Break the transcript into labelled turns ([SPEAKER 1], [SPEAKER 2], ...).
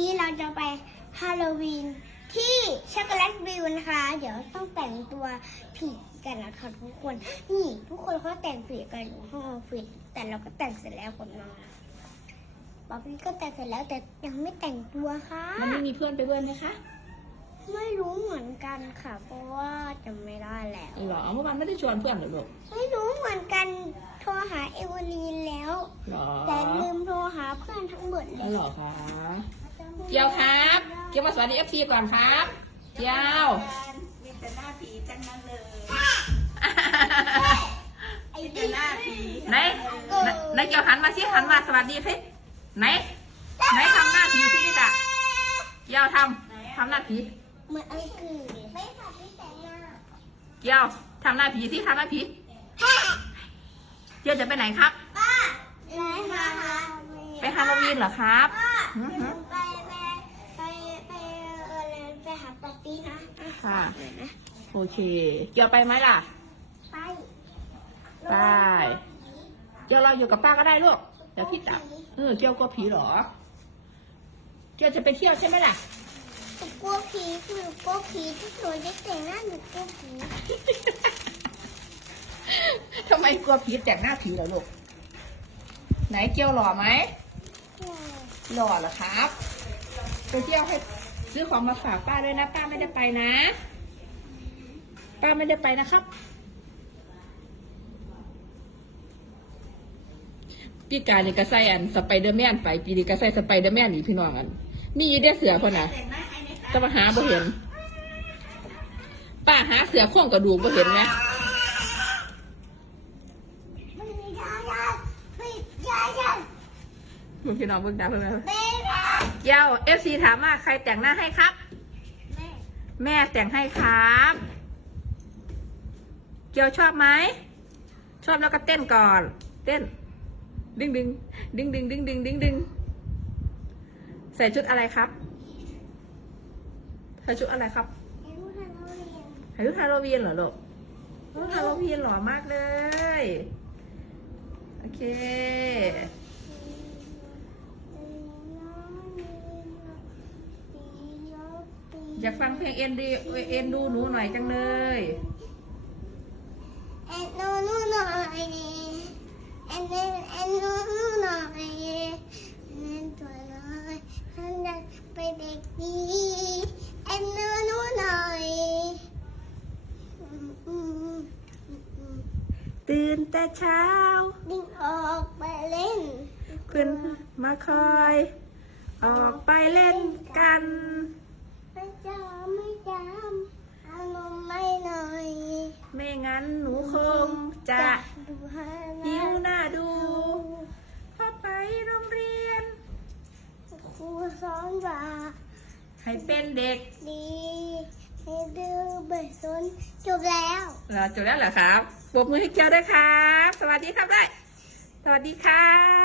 [SPEAKER 1] นี้เราจะไปฮาโลวีนที่ช็อกโกแลตวิวนะคะ เดี๋ยวต้องแต่งตัวผีกันนะคะทุกคน นี่ทุกคนเขาแต่งผีกันอยู่ห้องออฟฟิศแต่เราก็แต่งเสร็จแล้วคนนอนป๊อปปี้ก็แต่งเสร็จแล้วแต่ยังไม่แต่งตัวค่ะ
[SPEAKER 2] วันนี้มีเพื่อนไปด้วยไหมคะ
[SPEAKER 1] ไม่รู้เหมือนกันค่ะ เพราะว่าจำไม่ได้แล้ว
[SPEAKER 2] เหรอเมื่อวานไม่ได้ชวนเพื่อนเหรอลูก
[SPEAKER 1] ไม่รู้เหมือนกันโทรหาเอวานีนแล้ว
[SPEAKER 2] เหรอ
[SPEAKER 1] แต่ลืมโทรหาเพื่อนทั้งหมดเล
[SPEAKER 2] อ๋
[SPEAKER 1] ย
[SPEAKER 2] อเหรอคะ เกียวครับ เกียวมาสวัสดีเอฟซีก่อนครับ เกียว
[SPEAKER 3] มีแต่หน้าผีจังนั้นเลย
[SPEAKER 1] ไอ้
[SPEAKER 3] มี
[SPEAKER 1] ดิ
[SPEAKER 3] แต่หน้าผี
[SPEAKER 2] ไหนไหนไหนเกียวหันมาสิหันมาสวัสดีสิไหนไหนทำหน้าผีสินี่จ้ะเกียวทำทำหน้าผี
[SPEAKER 1] เหมือนอังกฤษไม่ค่ะพี่แต่งหน้า
[SPEAKER 2] เกียวทำหน้าผีสิทำหน้าผีเกียวจะไปไหนครับ
[SPEAKER 1] ป้าไหนมาคะ
[SPEAKER 2] ไปฮาโลวีนเหรอครับ
[SPEAKER 1] ป้า
[SPEAKER 2] หือหือ
[SPEAKER 1] ไปไปไปไปเออไปหาปาร์ตี้นะ
[SPEAKER 2] ค่ะ
[SPEAKER 1] เดี๋ยวนะ
[SPEAKER 2] โอเค เกียวไปไหมล่ะ
[SPEAKER 1] ไป
[SPEAKER 2] ไป เกียวเราอยู่กับป้าก็ได้ลูก เดี๋ยวพี่จับ เออ เกียวกลัวผีเหรอ เกียวจะไปเที่ยวใช่ไหมล่ะ
[SPEAKER 1] หนูกลัวผีหนูกลัวผีที่หนูได้แต่งหน้าหนูกลัวผี
[SPEAKER 2] ทำไมกลัวผีแต่งหน้าผีเหรอลูก ไหนเกียวหล่อไหม หล่อเหรอครับ ไปเที่ยวให้ ซื้อของมาฝากป้าด้วยนะ ป้าไม่ได้ไปนะ ป้าไม่ได้ไปนะครับ พี่กายนี่ก็ใส่อันสไปเดอร์แมนไปปีนี้ก็ใส่สไปเดอร์แมนนี่พี่น้องอันมีอยู่ได้เสือคนน่ะ
[SPEAKER 3] แต่งหน้าให้ไหมคะ
[SPEAKER 2] จะมาหาบ่เห็น ป้าหาเสือโคร่งกระดูกบ่เห็นไหม
[SPEAKER 1] ไม่มียายาไม่ยายา
[SPEAKER 2] มึงพี่น้องเบิ่งดาวเพิ่งแล้ว
[SPEAKER 1] เบ้นะ
[SPEAKER 2] เย้าเอฟซีถามว่าใครแต่งหน้าให้ครับ
[SPEAKER 1] แม่
[SPEAKER 2] แม่แต่งให้ครับ เกียวชอบไหม ชอบแล้วก็เต้นก่อน เต้น ดึงดึงดึงดึงดึงดึงดึงดึงใส่ชุดอะไรครับ ใส่ชุดอะไรครับ
[SPEAKER 1] ไอ้ลูกทำเขาเรียน
[SPEAKER 2] ใส่ชุดฮาโลวีนเหรอลูกโอ้ฮาโลวีนหล่อมากเลย โอเค อยากฟังเพลงเอ็นดีเอ็นดูหนูหน่อยจังเลย
[SPEAKER 1] เอ็นดูหนูหน่อยเอ็นเอ็นเอ็นดูหนูหน่อยเอ็นตัวน้อยฉันจะไปเด็กดีเอ็นดูหนูหน่อยอืมอืมอืม
[SPEAKER 2] ตื่นแต่เช้า
[SPEAKER 1] ดิ้งออกไปเล่น
[SPEAKER 2] ขึ้นมาคอย ออกไปเล่นกัน
[SPEAKER 1] ไม่จำไม่จำเอานมไม่หน่อย
[SPEAKER 2] ไม่งั้นหนูคงจะ
[SPEAKER 1] ดูฮา
[SPEAKER 2] หิวหน้าดูพอไปโรงเรียน
[SPEAKER 1] ครูสอนว่า
[SPEAKER 2] ให้เป็นเด็ก
[SPEAKER 1] ดีให้ดื้อเบิดสนจบแล้ว
[SPEAKER 2] เหรอจบแล้วเหรอครับปรบมือให้เจ้าด้วยครับ สวัสดีครับได้ สวัสดีครับ